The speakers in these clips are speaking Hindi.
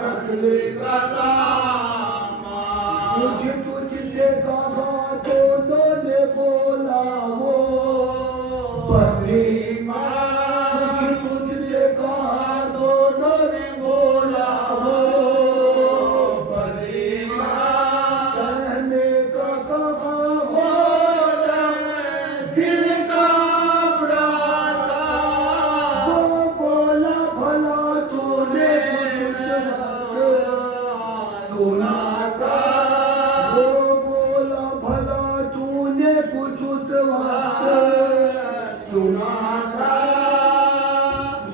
कत्ल का सामान। कुछ तुझसे कहा तो ने बोला वो बदीमा। कुछ तुझसे कहा तो ने बोला वो बदीमा। कहने का कहा हो जाए दिल घबराता। वो बोला भला तूने सुना था। वो बोला भला तूने कुछ उस वक्त सुना था।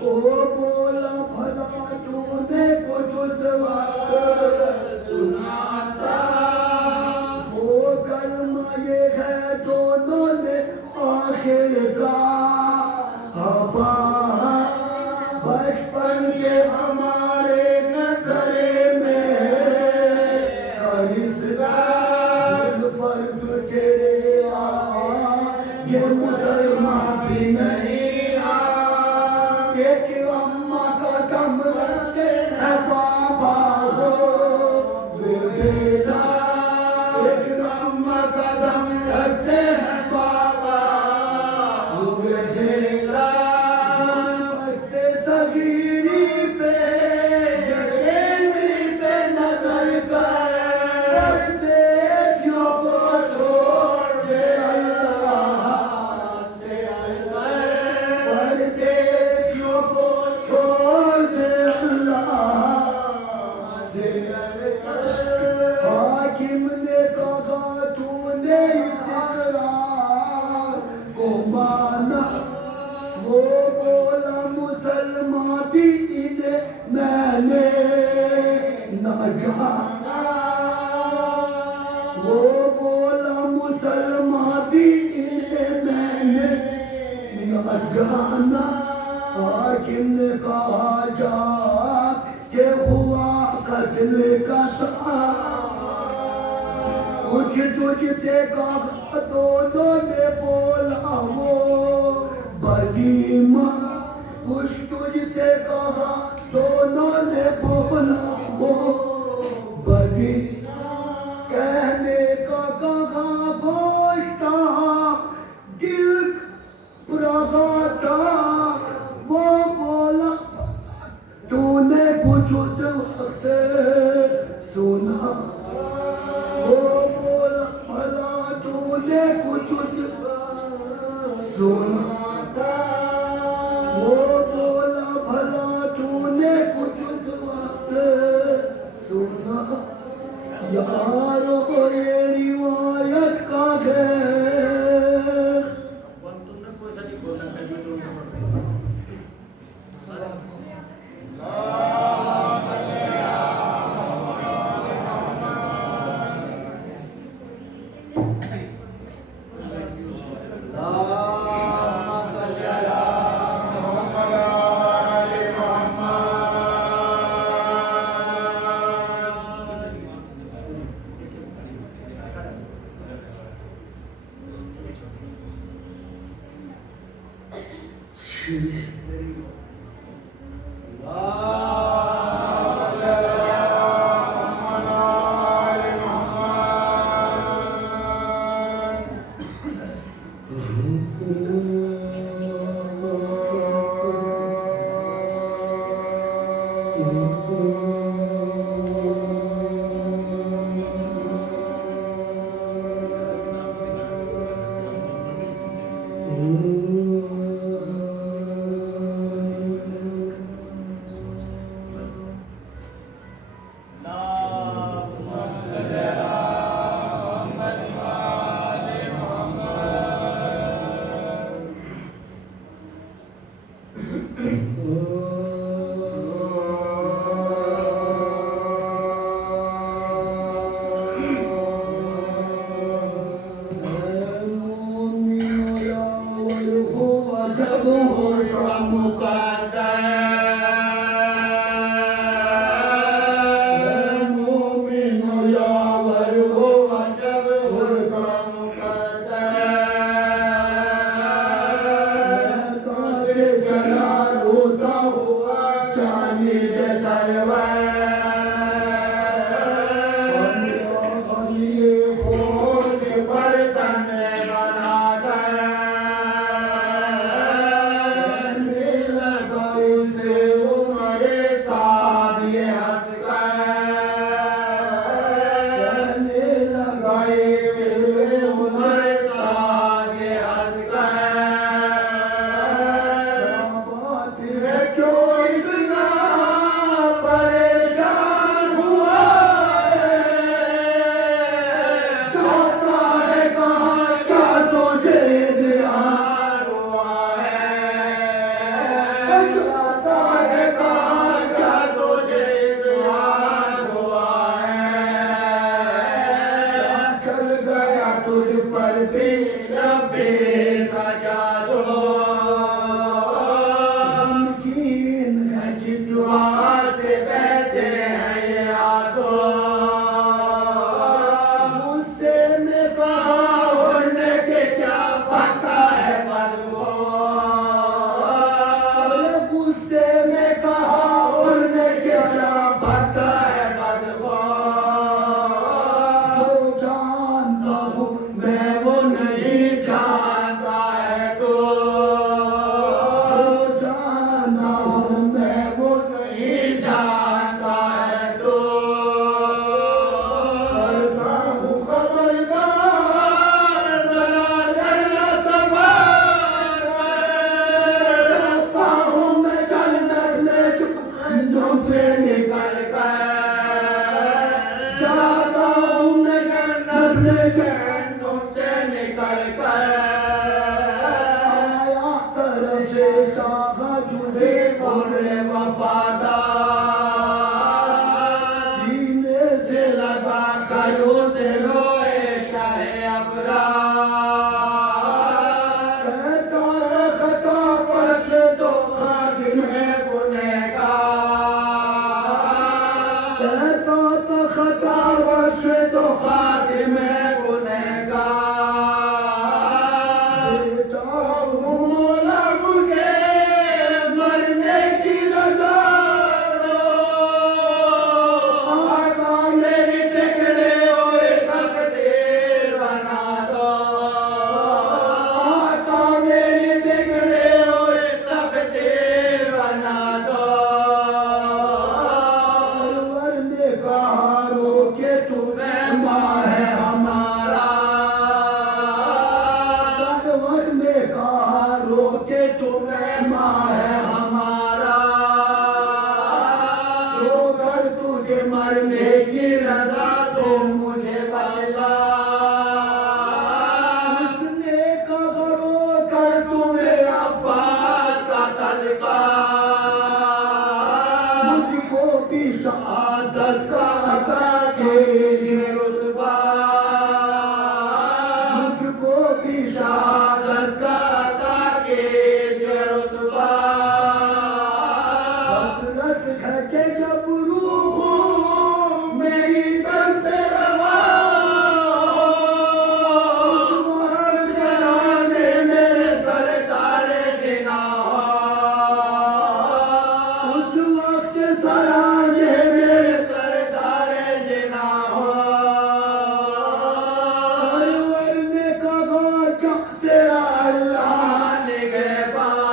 वो बोला भला तूने कुछ उस वक्त सुना था। वो कलमा ये है दोनों ने आखिर का हवा। बचपन के हमारे नजरे में फर्ज तेरे ये मुसलमान भी नहीं आगे कि अम्मा का दम रखते हैं बाबा वो बेटा। एक अम्मा का दम रखते हैं बाबा वो बेटा। बचते सगीरी पे यतीमी पे नजर कर परदेसियों को छोड़ दे अल्लाह से अलकर। परदेसियों को छोड़ दे अल्लाह से अलकर। हाकिम ने कहा तूने इस इकरार को माना। वो बोला मुसलमान भी इन्हें मैंने न जाना। वो बोला मुसलमान भी इन्हें मैंने न जाना। हाकिम ने कहा जा के हुआ कत्ल का कुछ तुझसे कहा दोनों ने बोला वो बदीमा। कुछ तुझसे कहा दोनों ने बोला वो बदी। कहने का कहा गोश्ता दिल रगाता। वो बोला तूने कुछ उस वक्त सुना। वो बोला भला तूने कुछ सुना। वो बोला भला तूने कुछ उस वक्त सुना। यारो ये रिवायत का है। चला रोता हुआ चांदी के सरवर के मरने की रजा तो मुझे बदला। उसने करो कर तुम्हें अब्बास का सदका, मुझको भी शहादत का अता कीजिए रुतबा, मुझको भी शहादत का अता कीजिए रुतबा। हसरत है कि जब रूह मेरी तन से रवा, उस वक्त सराहने मेरे सरदारे जिना, उस वक्त सराहने मेरे सरदारे जिना हो। सरवर ने कहा चाहते अल्लाह निगहबान,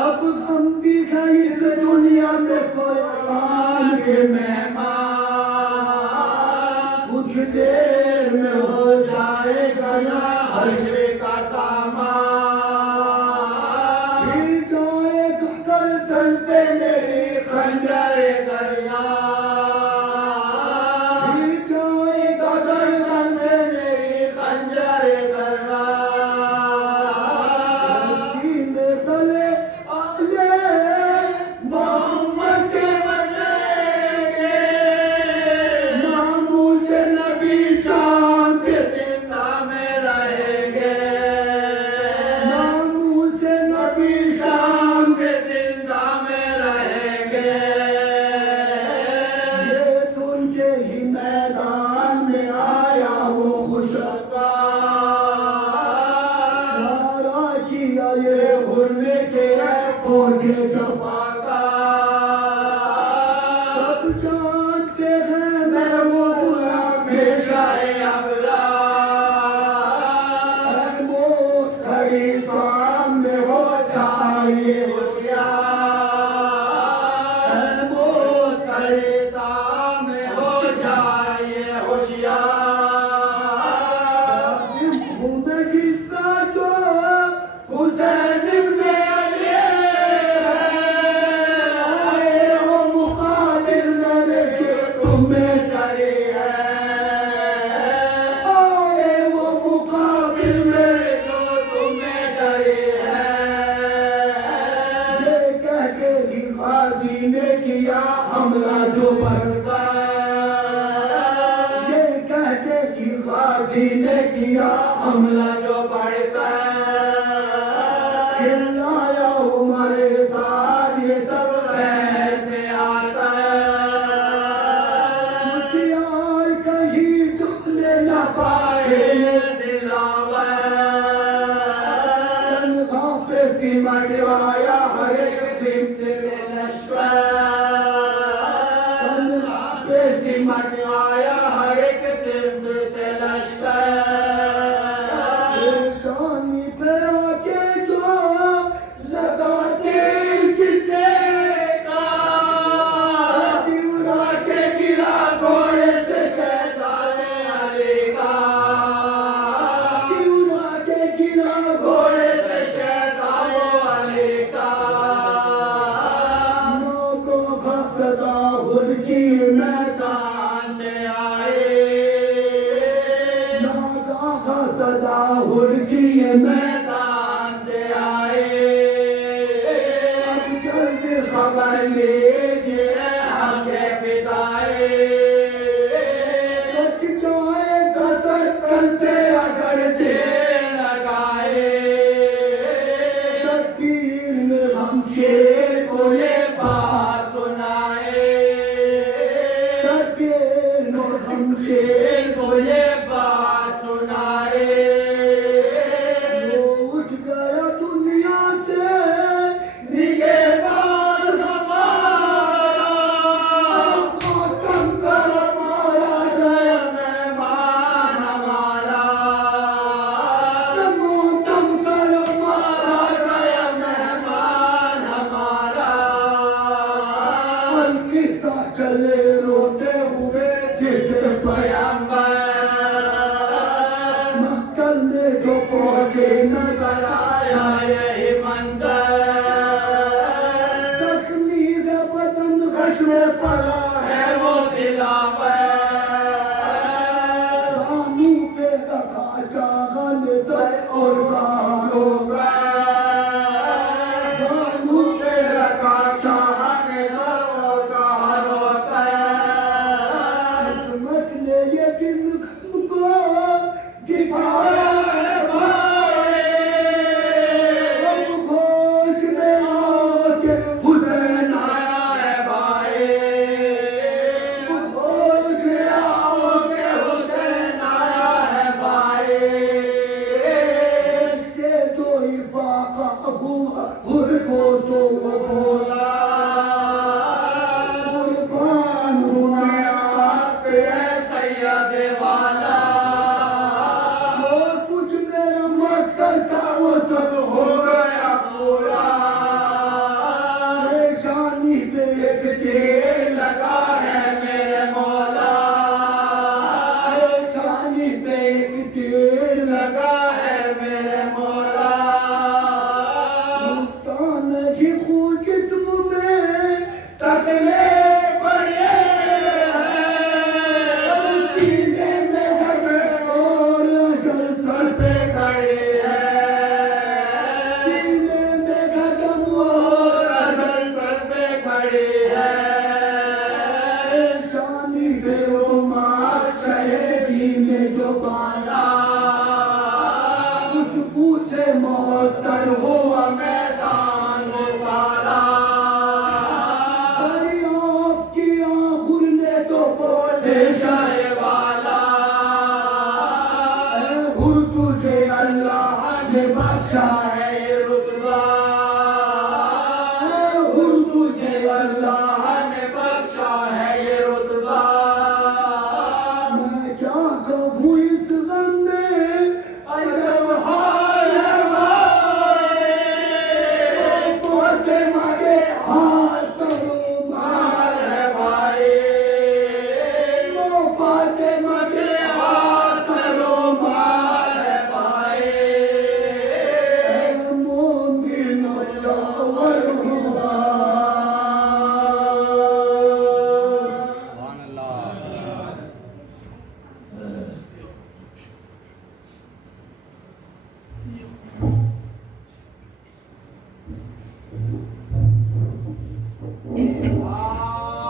अब हम भी है इस दुनिया में कुरान के मेहमान, कुछ देर में हो जाएगा यहाँ हश्र का सामान। गिर जाएगा गर्दन पे मेरी खंजर गरिया, गिर जाएगा गर्दन पे मेरी खंजर गरिया। रस्सी में तले आले मोहम्मद के बनेंगे, नामों से नबी शाम के जिंदा में रहेंगे, नामों से नबी शाम के जिंदा में रहेंगे। ये सुन के ही मैदान में आया वो खुशबा, नारा किया ये हुर्रे के फौजे जफा का। सब जानते हैं मैं वो गुलाम शाए अबरा, है मौत खड़ी सामने हो जाए होशियार, है मौत खड़ी सामने हो जाए होशियार। हूँ मैं जिसका जो हुसैन इब्ने अली आए वो मुकाबिल मेरे के तुम्हें डरे हैं, आए वो मुकाबिल मेरे जो तुम्हें डरे हैं। ये कह के ही गाजी ने किया हमला जो बढ़ता, ये कह के ही गाजी ने किया हमला जो बढ़ता। चिल्लाया उमरे साथ ये तब बहस में आता है, होशियार कहीं चले न पाए दिलावर, तनखा पे सिमट आया हर एक सिमत से लश्कर, तनखा पे सिमट आया हर एक सिमत से लश्कर। शानी पे आके जो लगाते किसे का, उड़ा के गिरा घोड़े से शहजादे अली का, उड़ा के गिरा घोड़े से शहजादे अली का। को खसदा हुर्की मैदान से आए, नागा खसदा हुर्की मैदान से आए। अब जल्द खबर लीजिए हमें फिदाए, कट जाएगा सरकन से अगर देर लगाए। शब्बीर ने हमशेर को ये बात सुनाए, शब्बीर ने हमशेर को ये बात सुनाए। वो उठ गया दुनिया से निगहबान हमारा, मातम कर मारा गया मेहमान हमारा, मातम कर मारा गया मेहमान हमारा। किस्सा चले रोते हुए सीधे पैगंबर, मक्कल में जो पहुंचे नजर आया यही मंजर। जख्मी का बदन में पड़ा है वो दिलावर, रानू पे रखा चागन सर और गारों का, रानू पे रखा चागन सर और गारों का। किस्मत ने ये दिन हमको दिखाया है भाई, अब खोज में आके हुसैन आया है भाई, खोज में आओगे हुसैन आया है भाई। इसके जो इफाका हुआ उनको तो वो बोला, कुर्बान हूँ मैं आप पे सैयद वाला, जो कुछ मेरा मकसद था वो सब हो गया पूरा। परेशानी पे एक तीर लगा है मेरे मौला, परेशानी पे एक तीर लगा है मेरे मौला। मुल्तान की खून जिस्म में तकले पड़े हैं, सीने में धड़कन और अजल सर पे खड़े हैं, सीने में धड़कन और अजल सर पे खड़े हैं। शानी पे उमर शहीदी में जो पाला, खुशबू से मुअत्तर हुआ मैदान वो सारा। अरे आपकी आँखों ने तो बोले शाहे वाला, ऐ हुर तुझे अल्लाह ने बख्शा है ये रुतबा, ऐ हुर तुझे अल्लाह ने बख्शा है ये रुतबा। मैं क्या कहूँ इस गम में अजब हाल है भाई, वो फातिमा के हाथ करो मार है भाई, वो फातिमा के हाथ करो मार है भाई। ऐ मोमिन मुनव्वर हुआ, सुभान अल्लाह।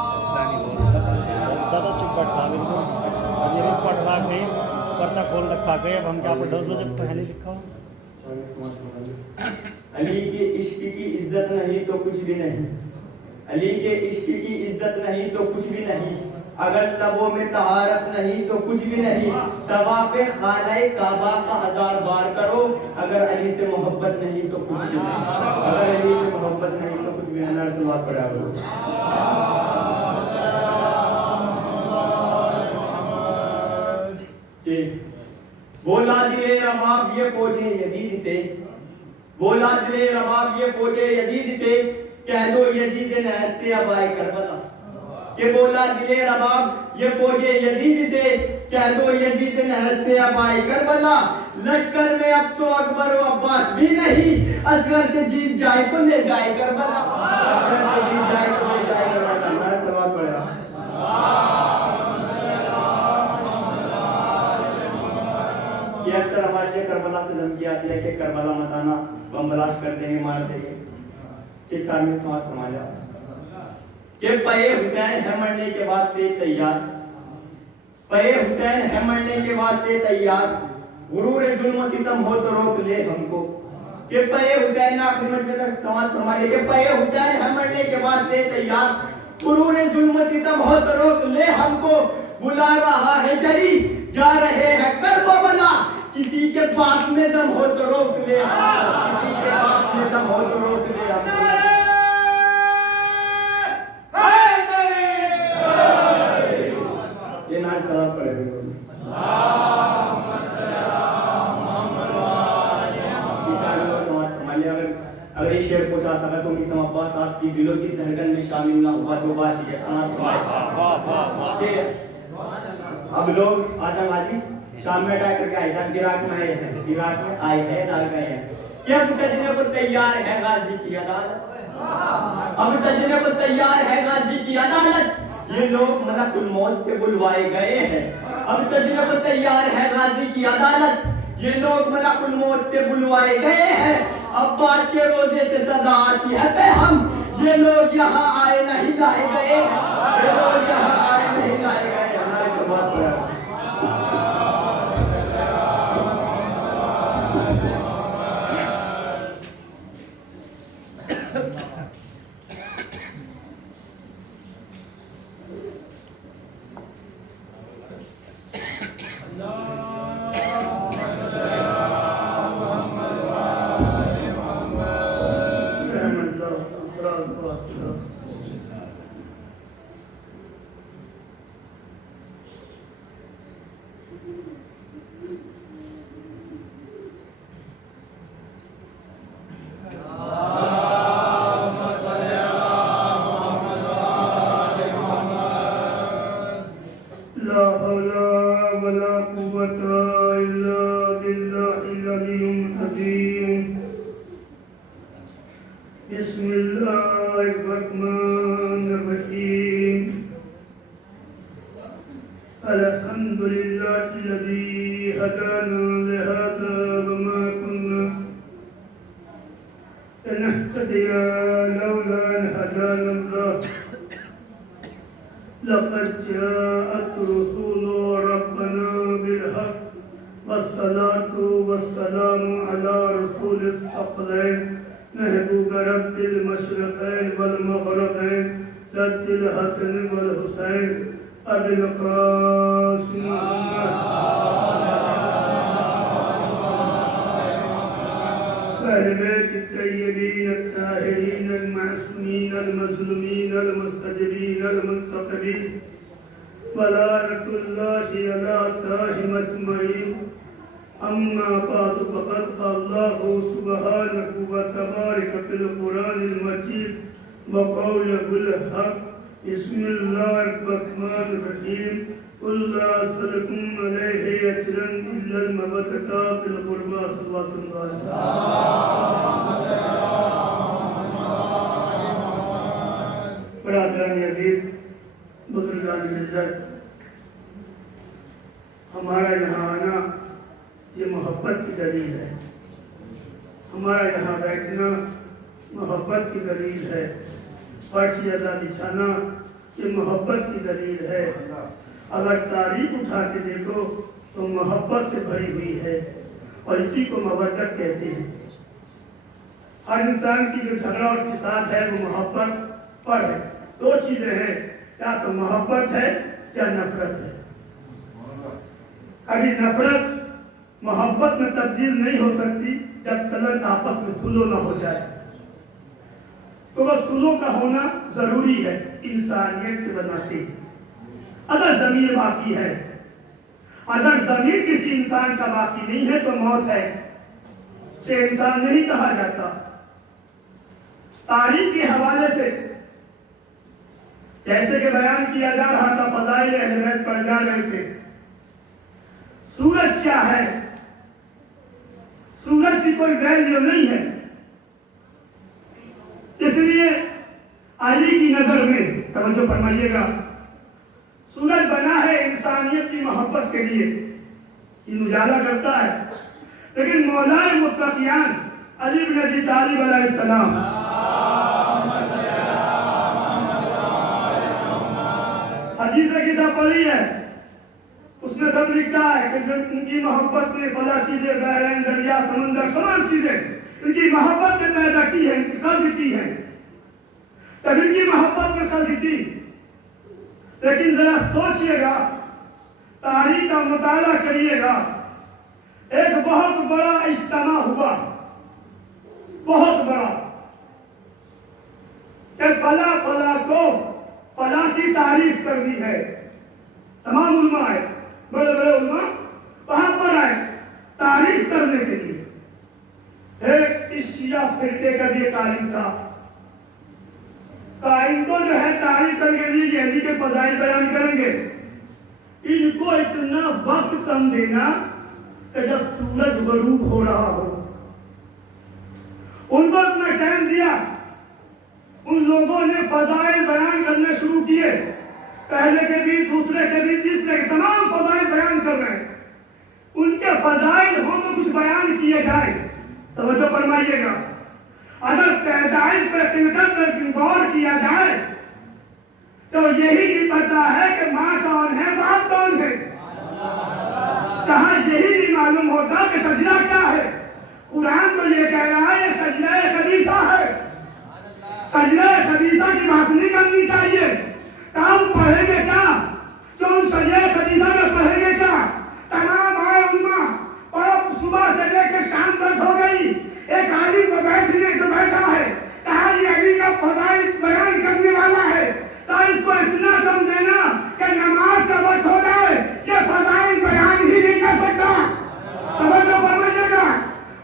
शब्दा नहीं बोलता, शब्दा तो चुप बैठा बिल्कुल। अब ये भी पढ़ रहा कहीं पर्चा खोल रखा कहीं, अब हम क्या पढ़ रहे हो जब पहले लिखा हो। अली के इश्क की इज्जत नहीं तो कुछ भी नहीं, अली के इश्क की इज्जत नहीं तो कुछ भी नहीं, अगर लबों में तहारत नहीं तो कुछ भी नहीं। तवाफ़े खाने काबा का 1000 बार करो, अगर अली से मोहब्बत नहीं तो कुछ भी नहीं, अगर अली से मोहब्बत नहीं तो कुछ भी नहीं। नर से बात पड़ा बोला दिले रबाब ये फौजे यजीद से, बोला दिले रबाब ये फौजे यजीद से, कह दो यजीद ने ऐसे अब आए करबला। के बोला दिले रबाब ये फौजे यजीद से, कह दो यजीद ने ऐसे अब आए करबला। लश्कर में अब तो अकबर और अब्बास भी नहीं, असगर से जीत जाए तो ले जाए करबला, असगर से जीत जाए तो ले जाए करबला। मेरा सवाल पड़ा, ये अक्सर हमारे लिए करबला से धमकी आती है कि करबला मत आना, बम ब्लास्ट कर देंगे, मार देंगे। कि 4 मिनट समाज फरमा लिया कि पे हुसैन है मरने के वास्ते तैयार, पे हुसैन है मरने के वास्ते तैयार, गुरूर जुल्म सितम हो तो रोक ले हमको। कि पे हुसैन आखिरी मिनट में तक समाज फरमा लिया कि पे हुसैन है मरने के वास्ते तैयार, गुरूर जुल्म सितम हो तो रोक ले हमको। बुला रहा है जरी जा रहे हैं करबला, किसी के बाप में दम हो तो रोक ले हमको, किसी के बाप में दम हो तो रोक ले हमको। ये नाम सलाम पढ़ेंगे। अगर ये शेर पहुंचा सका तो मिसम अब्बास आपकी दिलों की धड़कन में शामिल ना हुआ तो बात ये अब लोग आतंकवादी शाम में अटैक करके आए थे, इराक में आए हैं, इराक में आए हैं, डाल गए हैं कि अब सजने को तैयार है गाजी की अदालत, अब सजने को तैयार है गाजी की अदालत। लोग मलकुल मौत से बुलवाए गए हैं। अब सजनों को तैयार है गाजी की अदालत। ये लोग मलकुल मौत से बुलवाए गए हैं। अब्बास के रोजे से सदा आती है पैगाम, ये लोग यहाँ आए नहीं लाए गए, ये लोग यहाँ आए नहीं लाए गए। हमारे समाज पर लक़द जाअत रसूलु रब्बना बिल-हक़ वस्सलातु वस्सलामु अला रसूलिस सक़लैन महबूब रब्बिल मशरिक़ैन वल मग़रिबैन जद्दिल हसन वल हुसैन अबिल क़ासिम अहले बैत अत-तय्यबीन अत-ताहिरीन अल-मअसूमीन अल-मज़लूमीन अल-मुस्तजबीन अल-मुंतक़बीन वलानतुल्लाहि अला ताहिम अजमईन। अम्मा बाद फ़क़द अल्लाहु सुब्हानहु व तबारक फ़िल क़ुरानिल मजीद व क़ौलुहुल हक़। बिस्मिल्लाहिर रहमानिर रहीम। कुल ला असअलुकुम अलैहि अजरन इल्लल मवद्दता फ़िल क़ुरबा। बरादरान अज़ीज़, बुज़ुर्गान इज़्ज़त, हमारा यहाँ आना ये मोहब्बत की दलील है। हमारा यहाँ बैठना मोहब्बत की दलील है। फर्श अदा बिछाना ये मोहब्बत की दलील है। अगर तारीख उठा के देखो तो मोहब्बत से भरी हुई है और इसी को मवद्दत कहते हैं। हर इंसान की जो झगड़ा और फिसाद है वो मोहब्बत पर है। दो चीजें हैं, या तो मोहब्बत है या नफरत है। कभी नफरत मोहब्बत में तब्दील नहीं हो सकती जब तक आपस में सुलह न हो जाए। तो वह सुलह का होना जरूरी है इंसानियत के बनाते। अगर ज़मीर बाकी है, अगर ज़मीर किसी इंसान का बाकी नहीं है तो मौत है, से इंसान नहीं कहा जाता। तारीख के हवाले से जैसे कि बयान किया जा रहा था, फज़ाइल अहले बैत पढ़ जा रहे थे। सूरज क्या है? सूरज की कोई वैल्यू नहीं है, इसलिए अली की नजर में तवज्जो फरमाइएगा, सूरज बना है इंसानियत की मोहब्बत के लिए, ये उजाला करता है। लेकिन मौलाए मुत्तकियान अली इब्न अबी तालिब अलैहिस्सलाम हदीस की किताब पढ़ी है, उसमें सब लिखा है कि उनकी मोहब्बत ने फला चीजें, बहरैन, दरिया, समंदर, तमाम चीजें इनकी मोहब्बत ने पैदा की है, इनकी कल्ब की है। तब इनकी मोहब्बत में कल्ब की। लेकिन जरा सोचिएगा, तारीख का मुताला करिएगा, एक बहुत बड़ा इज्तिमा हुआ, बहुत बड़ा। फला फला को फला की तारीफ करनी है। तमाम उलमा है, बड़े बड़े उलमा वहां पर आए तारीफ करने के लिए। एक इस शिया फिरके का भी कालिम था, इनको जो है तारीफ करके लिए अली के फज़ाइल बयान करेंगे। इनको इतना वक्त कम देना कि जब सूरज गरूब हो रहा हो, उनको इतना टाइम दिया। उन लोगों ने फज़ाइल बयान करने शुरू किए। पहले पहले के भी, दूसरे के भी, तीसरे के तमाम फजाइल बयान कर रहे हैं। उनके फजाइल हो तो कुछ बयान किए जाए। तवज्जो फरमाइएगा, अगर पैदाइश पे तिलकत पर गौर किया जाए तो यही नहीं पता है कि माँ कौन है, बाप कौन है। कहा यही नहीं मालूम होता कि सजना क्या है। कुरान तो ये कह रहा है ये सजना खबीसा है। सजना खबीसा की बात नहीं करनी चाहिए। काम पढ़ेंगे क्या तो उन सजना खबीसा में पढ़ेंगे क्या। तमाम आए उम्मा और सुबह से लेकर शाम तक हो गई, एक आलिम को बैठने को बैठा है, कहा ये अली का फजाइल बयान करने वाला है, तो इसको इतना दम देना कि नमाज का वक्त हो जाए, ये फजाइल बयान ही नहीं कर सकता। तवज्जो फरमाइएगा,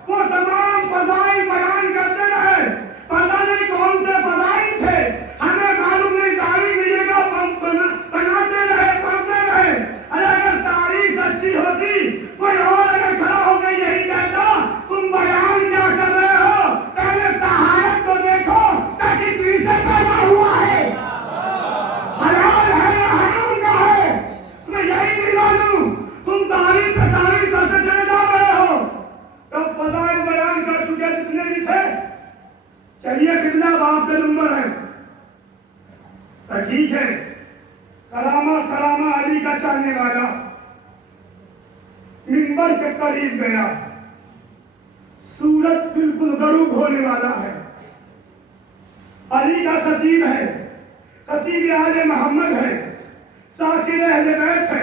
वो तमाम फजाइल बयान करते रहे, पता नहीं कौन से फजाइल थे, हमें मालूम नहीं। तारीख मिलेगा बनाते रहे, पढ़ते रहे। अगर तारीख सच्ची होती, कोई और अगर खड़ा होकर यही कहता तुम बयान क्या कर रहे हो, पहले तहारत को देखो ताकि चीज से पैदा हुआ है, हलाल है या हराम का है, तुम्हें यही नहीं मालूम, तुम तारीख पे तारीख करते चले जा रहे हो। तब फजाइल बयान कर चुके जितने भी थे, चलिए किबला बाप का नंबर है तो ठीक है। करामा करामा अली का चाहने वाला मिंबर के करीब गया, सूरत बिल्कुल गरूब होने वाला है। अली का खतीब है, खतीब आले मोहम्मद है, साकिर अहले बैत है,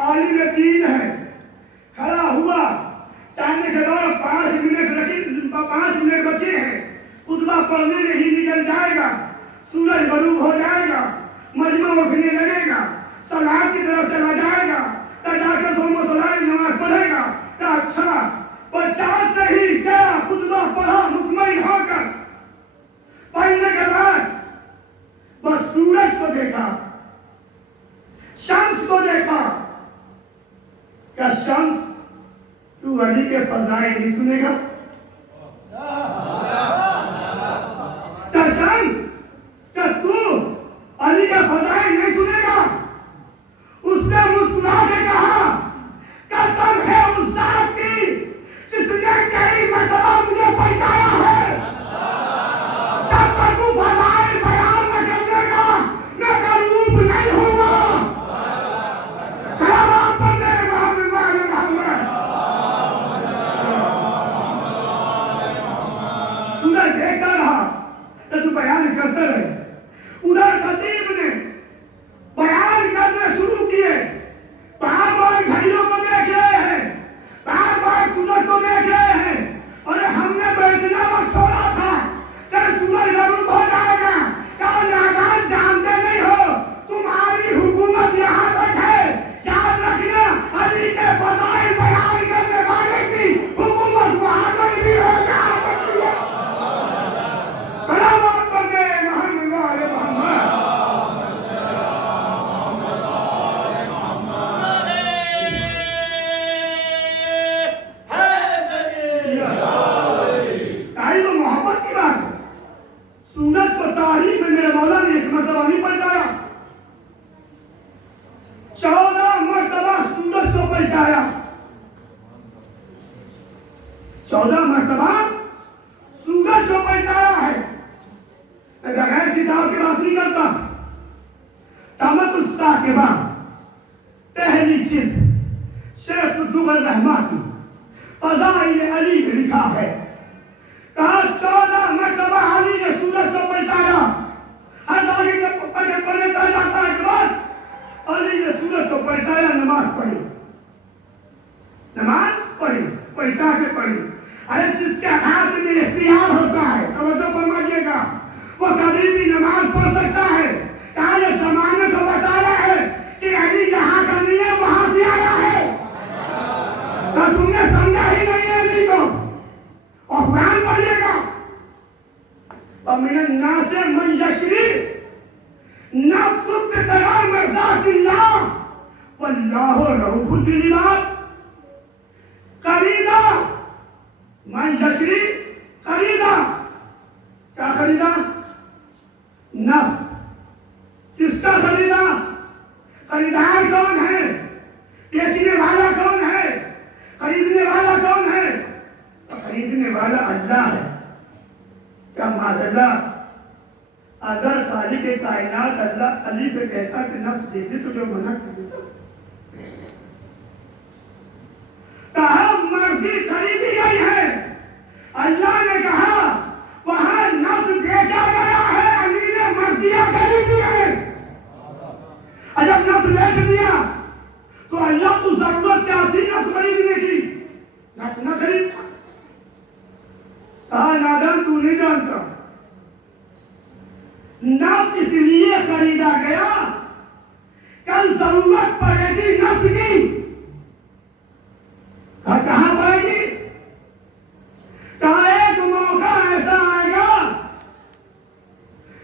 आलिम दीन है। खड़ा हुआ, चाहने के बाद 5 मिनट बचे हैं, खुतबा पढ़ने में ही निकल जाएगा, सूरज गरूब हो जाएगा, मजमा उठने लगेगा, सलात की तरफ चला जाएगा, जाकर सोमो सलात नमाज पढ़ेगा। अच्छा 50 से ही क्या खुतबा पढ़ा मुतमईन होकर। पढ़ने के बाद बस सूरज को देखा, शम्स को देखा। क्या शम्स तू अली के फजाइल नहीं सुनेगा? क्या शम्स, क्या तू अली का फजाइल नहीं सुनेगा? उसने मुस्कुरा के कहा, कसम है उस जात की जिसने कई मरतबा मुझे पहुंचाया है, जब तक तू फजाइल बयान न कर देगा मैं करूब नहीं होगा। सलावत पढ़ने मोहम्मद। सूरज देखता रहा तो तू बयान करते रहे। उधर खतीब ने बयान करने शुरू किए, बार बार घड़ियों को देख रहे हैं, बार बार सूरज को देख रहे हैं। और हमने तो इतना वक्त छोड़ा था कि सूरज गरूब हो जाएगा। क्या नादान जानते नहीं हो तुम्हारी हुकूमत यहाँ तक है, याद रखना अली के फजाइल बयान करने वाले की हुकूमत वहां तक भी हो सकती है। सलावत पढ़े मोहम्मद मोहम्मद। सूरज को तारीख में मेरे मौला ने एक मरतबा नहीं पलटाया, 14 मरतबा सूरज को पलटाया। 14 मरतबा सूरज को पलटाया है। मैं बगैर किताब की बात नहीं करता। तमतुस्सा के बाद पहली जिल्द शेख दुबर रहमान की फज़ाइल अली में लिखा है, कहा 14 मरतबा अली ने सूरज को पलटाया। हर आगे के पढ़ने जाता है कि बस अली ने सूरज को पलटाया, नमाज पढ़ी, नमाज पढ़ी, पलटा के पढ़ी। अरे जिसके हाथ में इख्तियार होता है, तवज्जो फरमाइएगा, वो कभी भी नमाज पढ़ सकता है। क्या ये सामान्य को बता रहा है कि अली यहाँ का नहीं है, वहां से आया है? तो तुमने समझा ही नहीं है अली को। और कुरान पढ़िएगा, मिनन नास मन यशरी नफ्सु बितगा मर्ज़ातिल्लाह वल्लाहु रऊफुल बिल इबाद। खरीदा मन यशरी, खरीदा, क्या खरीदा? नफ्स। किसका खरीदा? खरीदार कौन है, बेचने वाला कौन है, खरीदने वाला कौन है? खरीदने वाला अल्लाह है। क्या माज़अल्लाह, अगर खालिक कायनात अल्लाह अली से कहता कि नफ्स दे दे तो जो मना कर देता? कहा मर्जी खरीदी गई है, अल्लाह ने कहा वहां नफ्स बेचा गया है, अली ने मर्जियां खरीदी है। जब नफ्स बेच दिया तो अल्लाह को जरूरत क्या थी नफ्स खरीदने की? नफ्स न खरीद। कहा नादान तू नहीं जानता, नफ्स इसलिए खरीदा गया कल जरूरत पड़ेगी नफ्स की। कहां पड़ेगी? कहा एक मौका ऐसा आएगा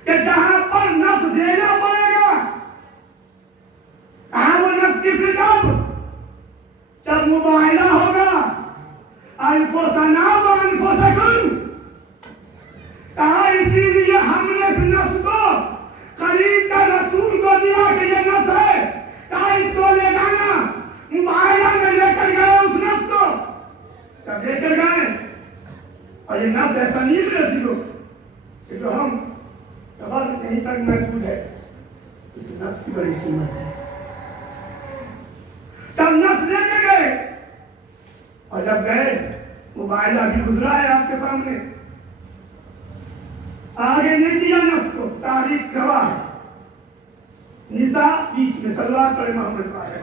कि जहां पर नफ्स देना पड़ेगा। कहा वो नफ्स किस कब? जब मुबाहिला होगा अनफुसना व अनफुसकुम। कहा इसीलिए हमने इस नफ्स को खरीद कर रसूल को दिया कि ये नफ्स है, कहा इसको ले जाना। मुबाहिला में लेकर गए उस नफ्स को, जब लेकर गए और ये नफ्स ऐसा नहीं रहती हो कि जो हम बस कहीं तक महसूस है, इस नफ्स की बड़ी कीमत है। तब नफ्स लेके गए और जब गए मोबाइल अभी गुजरा है आपके सामने, आगे नहीं दिया नफ्स को, तारीख गवाह है। निसा बीच में, सलवार पर मोहम्मद पाए।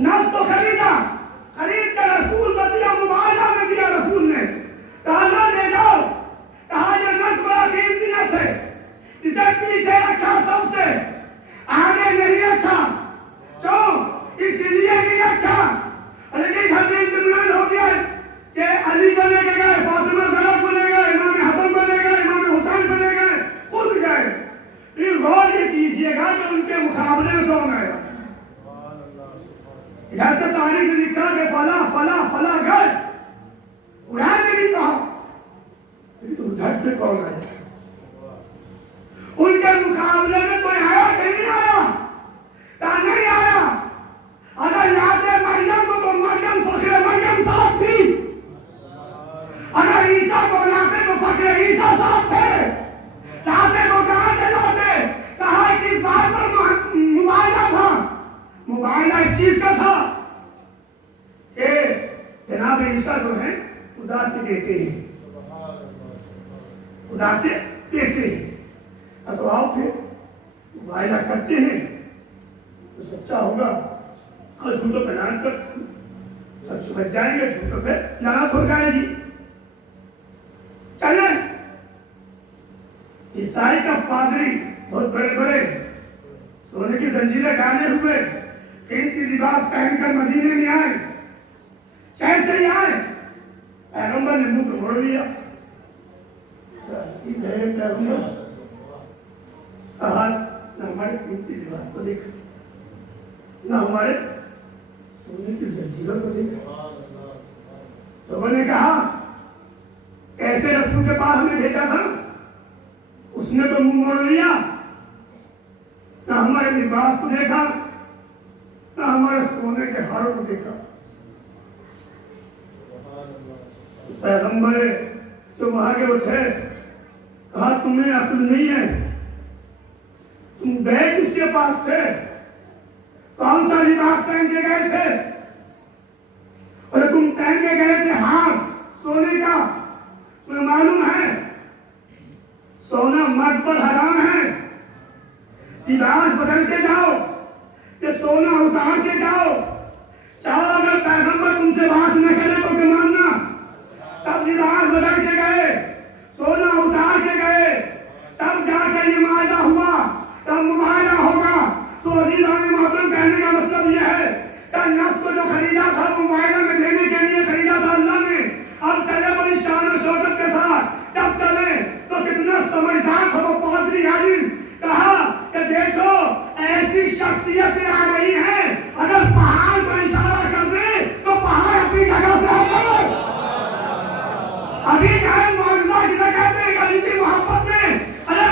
नफ्स को खरीदा, खरीद कर रसूल को दिया, मुबाहिला में दिया रसूल ने। कहा ना ले जाओ। कहा ये नफ्स बड़ा कीमती नफ्स है, इसे पीछे रखा, सबसे आगे नहीं रखा। क्यों? इसलिए नहीं रखा लेकिन हदीस में हो गया कि अली को लेके गए, फातिमा ज़हरा को ले गए, इमाम हसन को ले गए, इमाम हुसैन को ले गए, खुद गए। फिर गौर ये कीजिएगा कि उनके मुकाबले में कौन आया। इधर से तारीख में लिखा कि फला फला फला गए, उड़ान ने भी कहा, उधर से कौन आया? उनके मुकाबले में कोई आया कि नहीं आया? कहा नहीं आया। अगर याद है मरियम को तो मरियम फखरे मरियम साहब थी, अगर ईसा को लाते तो फखरे ईसा साहब थे। लाते को कहा थे लाते? कहा किस बात पर मुबाहिला था? मुबाहिला इस चीज का था कि जनाब ईसा जो है खुदा के बेटे हैं, खुदा के बेटे हैं। तो आओ फिर मुबाहिला करते हैं तो सच्चा होगा और झूठों पे लान कर सच बच जाएंगे, झूठों पे लानत हो जाएगी। चले ईसाई का पादरी बहुत बड़े बड़े सोने की जंजीरें डाले हुए कीमती लिबास पहनकर मदीने में आए। कैसे ही आए? पैगंबर ने मुंह मोड़ लिया। कहा न हमारे कीमती लिबास को देखा, न हमारे सोने की जंजीरों को देखा। तो मैंने कहा कैसे रसूल के पास हमें भेजा था, उसने तो मुंह मोड़ लिया। न हमारे लिबास को देखा, न हमारे सोने के हारों को देखा। पैगंबर तुम आगे उठे, कहा तुम्हें अक्ल नहीं है, तुम गए किसके पास थे? कौन सा लिबास पहन के गए थे? और तुम पहन के गए थे हार सोने का, तुम्हें मालूम है सोना मर्द पर हराम है। लिबास बदल के जाओ, ये सोना उतार के जाओ। चाहो अगर पैगंबर तुमसे बात न करे तो क्या मानना? तब लिबास बदल के गए, सोना उतार के गए, तब जाकर ये मायदा हुआ, तब मुबाहिला होगा। तो अज़ीज़ान मोहतरम, कहने का मतलब यह है कि नफ्स को जो खरीदा था वो मुबाहिला में देने के लिए खरीदा था अल्लाह ने। अब चले बड़ी शान और शौकत के साथ, जब चले तो कितना समझदार था वो पादरी आलिम। कहा कि देखो ऐसी शख्सियतें आ रही हैं, अगर पहाड़ को इशारा कर दे तो पहाड़ अपनी जगह से हटे। अभी कहे मौजूदा की जगह पे अली की मोहब्बत में, अरे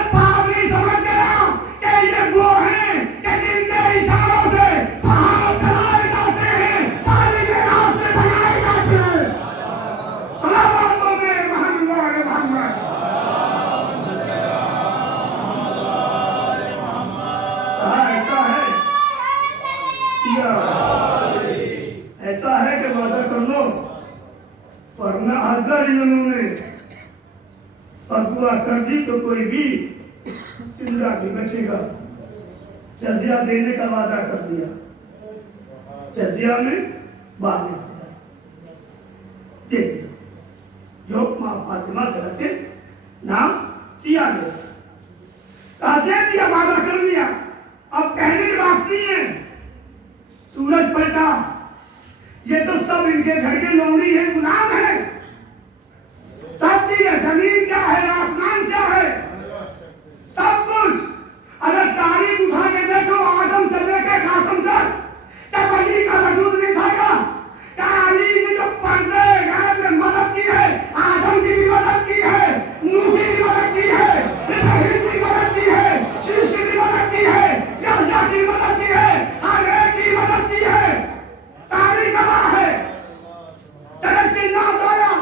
कर दी तो कोई भी जिंदा नहीं बचेगा। जजिया देने का वादा कर दिया, जजिया में बात देखिए जो माँ फातिमा के नाम किया गया, दे दिया, वादा कर दिया। अब कहने की बात नहीं है। सूरज पलटा, ये तो सब इनके घर के लोमड़ी है, गुलाम है। सब चीज है, जमीन क्या है, आसमान क्या है, सब कुछ। अगर तारीख उठा के देखो आदम से लेकर खातम तक, तब अली का वजूद नहीं था। क्या अली ने जो पर्दे गैब में मदद की है, आदम की भी मदद की है, नूह की भी मदद की है, इब्राहिम की मदद की है, शीश की मदद की है, यहया की मदद की है, आगे की मदद की है। तारीख गवाह है। जगत चिन्ह आया,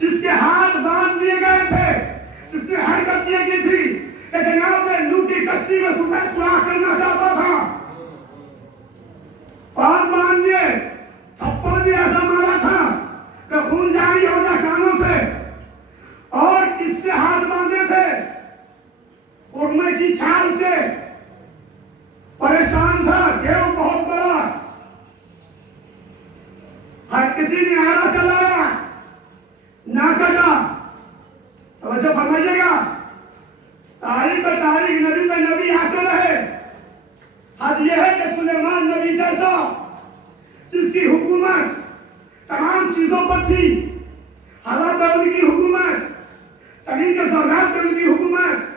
जिसके हाथ बांध दिए गए थे, जिसने हरकतें की थी, जनाब ने नूह की कश्ती में सुबह सुराख करना चाहता था, पाप बांध दिए, थप्पड़ भी ऐसा मारा था कि खून जारी होता कानों से। और किससे हाथ बांधे थे? उड़ने की छाल से। परेशान था, देव बहुत बड़ा, हर किसी ने आरा चलाया, ना कटा। तो फरमाइएगा, तारीख पे तारीख, नबी पे नबी आते रहे। हद यह है कि सुलेमान नबी जैसा, जिसकी हुकूमत तमाम चीजों पर थी, हवा पे उनकी हुकूमत, जमीन के ज़रात पे उनकी हुकूमत,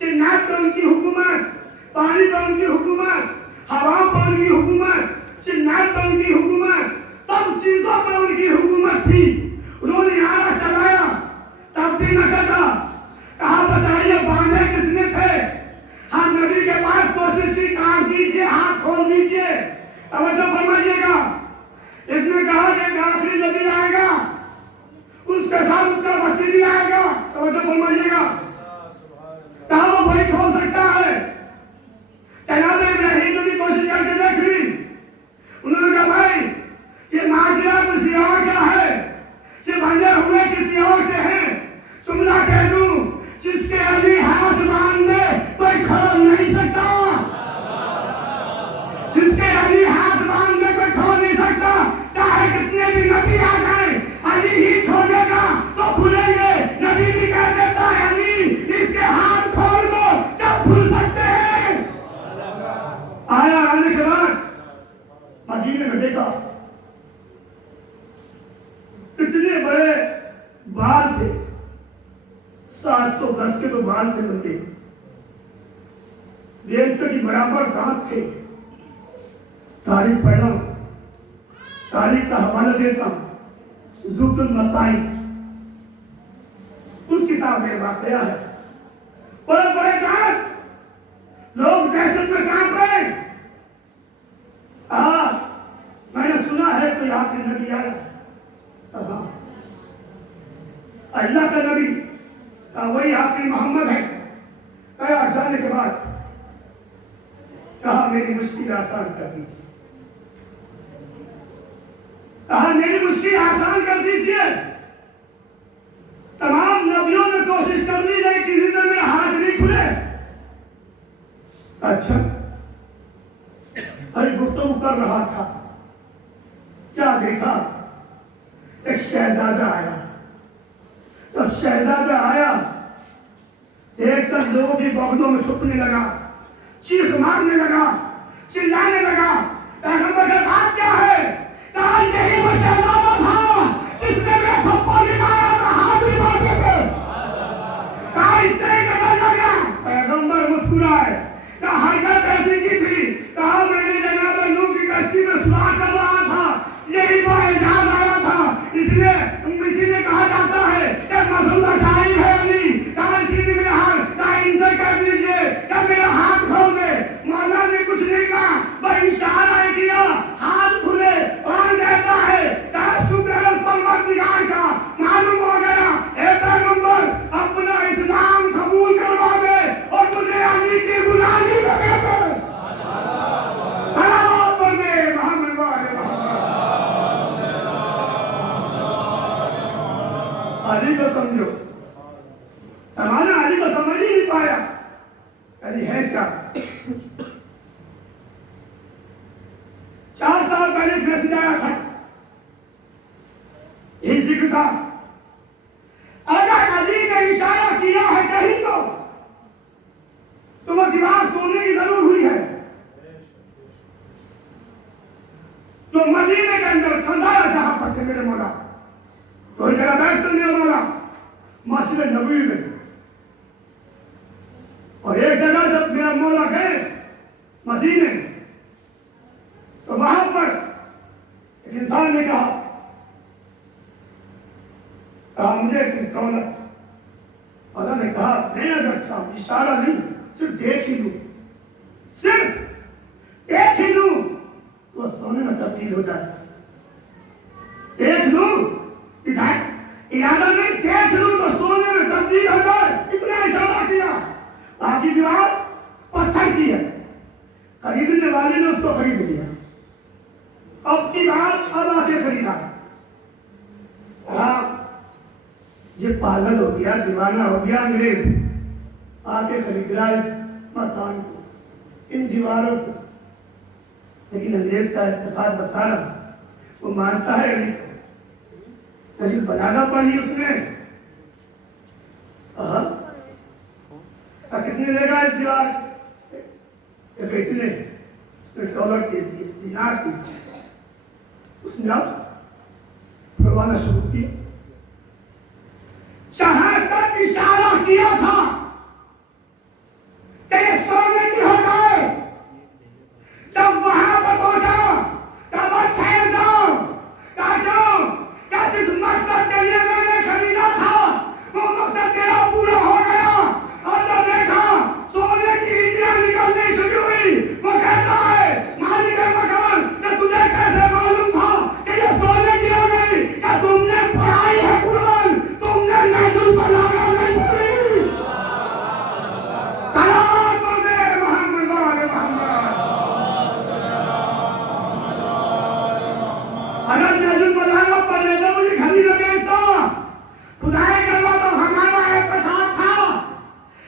जिन्नात पे उनकी हुकूमत, पानी पे उनकी हुकूमत, हवा पे उनकी हुकूमत, जिन्नात पे उनकी हुकूमत, सब चीजों पे उनकी हुकूमत थी। उन्होंने आरा चलाया, तब भी न कटा। कहा बताइए बांधे किसने थे? हम नबी के पास कोशिश की, कहा कीजिए, हाथ खोल दीजिए। तवज्जो फरमाइएगा। इसने कहा कि आखिरी नबी आएगा, उसके साथ उसका वसी भी आएगा। तवज्जो फरमाइएगा। कहा वो वही खोल सकता है। जनाब इब्राहिम ने भी कोशिश करके देख ली। उन्होंने कहा भाई ये माजरा किसी और का है, ये बंधे हुए किसी और के हैं। जुमला कह दूं, जिसके अली हाथ बांध दे कोई खोल नहीं सकता, जिसके अली हाथ बांध दे कोई खोल नहीं सकता। चाहे कितने भी नबी आ जाए, अली ही खोलेगा तो खुलेंगे। नबी भी कह देता है अली इसके हाथ खोल दो जब खुल सकते हैं। आया आने के बाद मदीने में देखा कितने बड़े बाल थे, 700 गज के तो बाल थे लंबे, रेत की बराबर दांत थे। तारीख पढ़ा, तारीख का हवाला देता हूं, ज़ुब्दुल मसाइल, उस किताब में वाकया है। बड़े बड़े दांत, लोग दहशत में कांप रहे। मैंने सुना है कोई आखिरी नबी आया, अल्लाह का नबी, वही आखिरी मोहम्मद है। कहा जाने के बाद कहा मेरी मुश्किल आसान कर दीजिए, कहा मेरी मुश्किल आसान कर दीजिए। तमाम नबियों ने कोशिश कर ली, लेकिन किसी ने मेरा हाथ नहीं खुले। अच्छा, अरे गुफ्तगू कर रहा था, क्या देखा, एक शहजादा आया। तब शहजादा आया, देखकर लोगों की बगलों में छुपने लगा, चीख मारने लगा, चिल्लाने लगा। पैगंबर का बात क्या है? कहा यही वो शहजादा था जिसने मेरा थप्पड़ नहीं मारा था, हाथ भी मारते थे। कहा इससे ही कदर लगा। पैगंबर मुस्कुराए, कहा हरकत ऐसी की थी, कहा मैंने जनाब नूह की कश्ती में सुराख कर रहा था, यही वो एजाज आया था। इसलिए इसीलिए कहा जाता है कि मसला जाहिर है अली। कहा इसीलिए मेरा हाथ, कहा इनसे कह दीजिए कि मेरा हाथ खोल दे। मौला ने कुछ नहीं कहा, बस इशारा किया, हाथ खुले। कौन कहता है पाया। अरे है क्या? 4 साल पहले मैसेज आया था, यही जिक्र था, अगर अली ने इशारा किया है कहीं तो वो दीवार सोने की जरूर हुई है। तो मदीने के अंदर खजाया जहां पर थे मेरे मौला, तो एक जगह बैठ कर मेरा मौला मस्जिद नबवी में, और एक जगह जब मेरा मौला गए मदीने में, तो वहां पर एक इंसान ने कहा मुझे कुछ दौलत। अल्लाह ने कहा नहीं, अगर साहब इशारा नहीं, सिर्फ देख ही लूं, सिर्फ देख ही लूं तो सोने में तब्दील हो जाए। देख लूं, इरादा नहीं, देख लूं तो सोने में तब्दील हो जाए, इतना इशारा किया। बाकी दीवार पत्थर की है, खरीदने वाले ने उसको खरीद लिया। अब की बात अब आके खरीदा, ये पागल हो गया, दीवाना हो गया, अंग्रेज आके खरीद रहा इस मकान को, इन दीवारों को। लेकिन अंग्रेज का इत्तेफाक बता रहा, वो मानता है लेकिन बनाना पड़ी उसने। कितने देगा इस दीवार? कितने डॉलर के दिए, दिनार के। उसने अब फरमाना शुरू किया, जहां तक इशारा किया था कि ये सोने की हो गए, जब वहां पर पहुंचा तब ठहर जाओ, जिस मकसद के लिए मैंने खरीदा था वो मकसद तेरा पूरा हो गया। और जब देखा सोने की ईंटें निकलनी शुरू हुई, वो कहता है मालिक मकान कि तुझे कैसे मालूम था कि ये सोने की हो गई? क्या तुमने पढ़ाई है कुरान? तुमने नजरुल बलागा नहीं पढ़ी? सलाम बोले मोहम्मद वाले मोहम्मद। अगर नजरुल बलागा पढ़ लेता मुझे घर ही लगे तो खुदाए करवा तो हमारा एतकाद था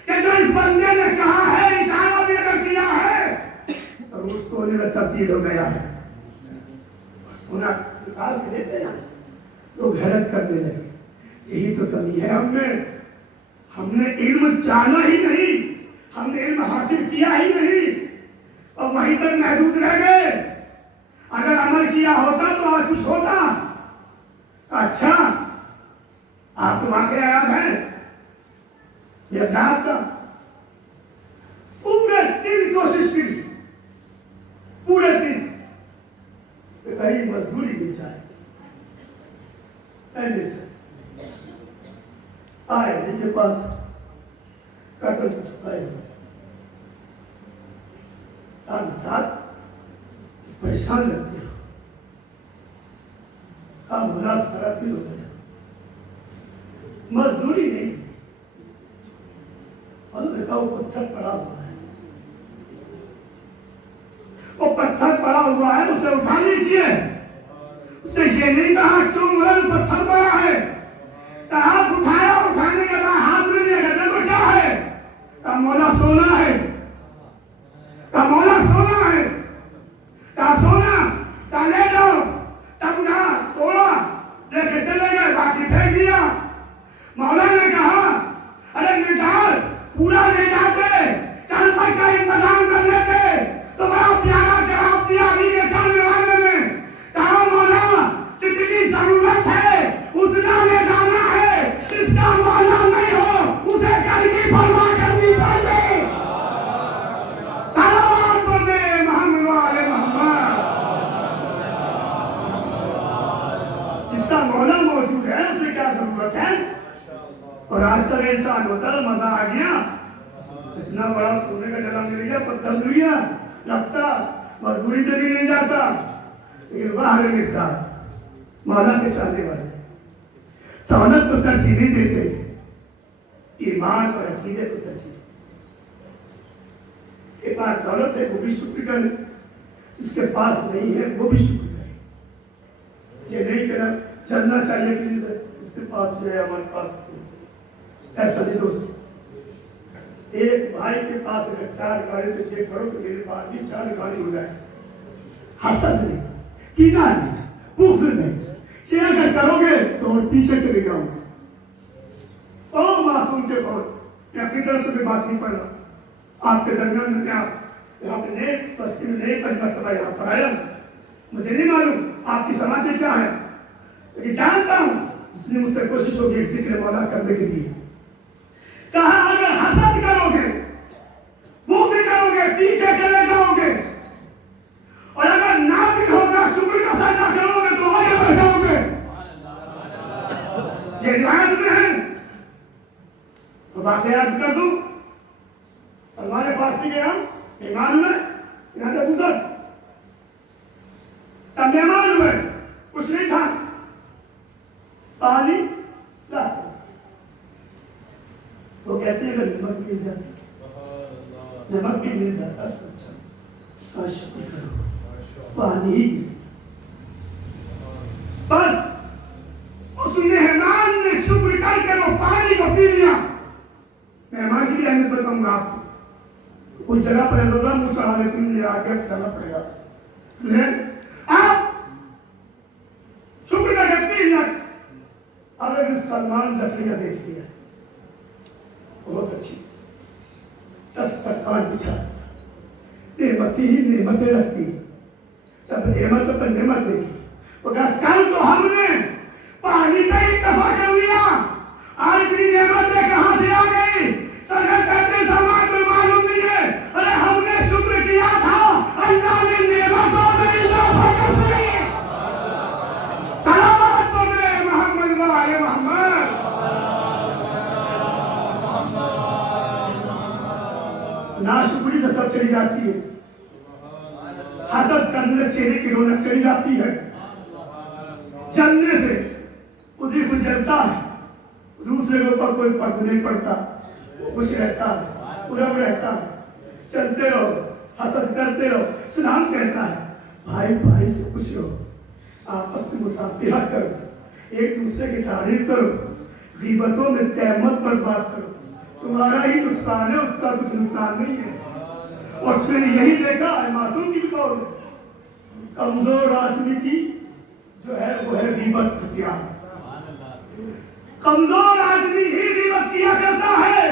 कि जो इस बंदे ने कहा है, इशारा भी अगर किया है तो वो सोने में तब्दील हो गया है। सोना निकाल के देते ना तो गलत करने लगे। यही तो कमी है हमने इल्म जाना ही नहीं, हमने इल्म हासिल किया ही नहीं और वहीं तक महदूद रह गए। अगर अमल किया होता तो आज कुछ होता। अच्छा, आपको वाकया याद है यथार्थ का? पूरे दिन कोशिश की, पूरे दिन कहीं मजदूरी मिल जाए। आए जिनके पास कटल कुछ परेशान लग गया, भला सारा चीज हो गया, मजदूरी नहीं। और देखा वो पत्थर पड़ा हुआ है, वो पत्थर पड़ा हुआ है, उसे उठा लीजिए। उसे ये नहीं कहा क्यों पत्थर पड़ा है, हाथ उठाया, उठाने के बाद हाथ में लिया, देखो क्या है? का मौला सोना है, का मौला सोना है, का सोना, का ले जाओ। तब ना तोड़ा, लेके चले गए, बाकी फेंक दिया। मौला ने कहा अरे निकाल, पूरा ले जाते, कल तक का इंतजाम कर लेते तो बड़ा प्यारा जवाब दिया अली के चलने वाले ने। कहा मौला जितनी जरूरत है उतना ले जाना है, जिसका मौला नहीं हो उसे कल की परवाह करनी चाहिए। सलाम बोले मोहम्मद वाले मोहम्मद। जिसका मौला मौजूद है उसे क्या जरूरत है? और आजकल इंसान होता है मजा आ गया, इतना बड़ा सोने का जला मिल गया, पत्थर मिल गया, लगता मजदूरी पे भी नहीं जाता, लेकिन बाहर निकलता। मौला के चाहने वाले दौलत को तरजीह नहीं देते, ईमान और अकीदे को तरजीह। के पास दौलत है वो भी शुक्र करे, जिसके पास नहीं है वो भी शुक्र करे। ये नहीं कहना चलना चाहिए कि इसके पास जो है हमारे पास, ऐसा नहीं दोस्तों। एक भाई के पास अगर 4 गाड़ी तो चेक करो तो मेरे पास भी 4 गाड़ी हो जाए। हसद नहीं, कीना नहीं, बुग़्ज़ नहीं, ये अगर करोगे तो और पीछे चले जाओगे। ओ मासूम के कौन, मैं अपनी तरफ से भी बात नहीं कर रहा, आपके दरमियान में आप यहाँ पे नेक बस्ती में नेक मरतबा यहाँ पर आया, मुझे नहीं मालूम आपकी समाज क्या है, लेकिन जानता हूँ इसलिए मुझसे कोशिश होगी जिक्र मौला करने के लिए। कहा अगर हसद करोगे, बुग़्ज़ करोगे, पीछे चले जाओगे, और अगर ना भी होगा शुक्र का साझा करोगे तो आगे बढ़ जाओगे। ये रिवायत में है, तो बातें याद कर दूं। सलमान फारसी के नाम मेहमान हुए, यहाँ पे उधर तब मेहमान हुए, कुछ नहीं था, पानी ला। वो कहते हैं अगर नमक मिल जाता, नमक भी मिल जाता तो शुक्र करो, पानी ही बस उस मेहमान ने शुक्र करके वो पानी को पी लिया। मेहमान की भी अहमियत बताऊंगा आपको, कुछ जगह पर लोग मुंह चढ़ा लेते हैं, आगे करना पड़ेगा। आप शुक्र करके पी लिया। अगर सलमान लकड़ियां बेच दिया, बहुत अच्छी 10 प्रकार बिछा, नेमती ही नेमतें रखती, जब नेमत पर नेमत देखी तो कहा कल तो हमने पानी पे ही इत्तेफाक कर लिया, आज इतनी नेमतें कहां से आ गई? सरकार कहते समाज में मालूम नहीं है, अरे हमने शुक्र किया था, अल्लाह ने नेमतों में इजाफा कर दिया। सलावत तुम्हें मोहम्मद वाले मोहम्मद। नाशुक्री से सब चली जाती है, हसद करने चेहरे की रौनक चली जाती है, जलने से खुद खुद जलता है, दूसरे के ऊपर कोई फर्क नहीं पड़ता, वो खुश रहता है, उड़ब रहता है। चलते रहो, हसद करते रहो। इस्लाम कहता है भाई भाई से खुश रहो, आपस में मुसाफिहा करो, एक दूसरे की तारीफ करो, गीबतों में कहमत पर बात करो, तुम्हारा ही नुकसान है, उसका कुछ नुकसान नहीं है। और मैंने यही देखा है, मासूम की भी कौन कमजोर आदमी की जो है वो है गीबत हथियार। कमजोर आदमी ही गीबत किया करता है।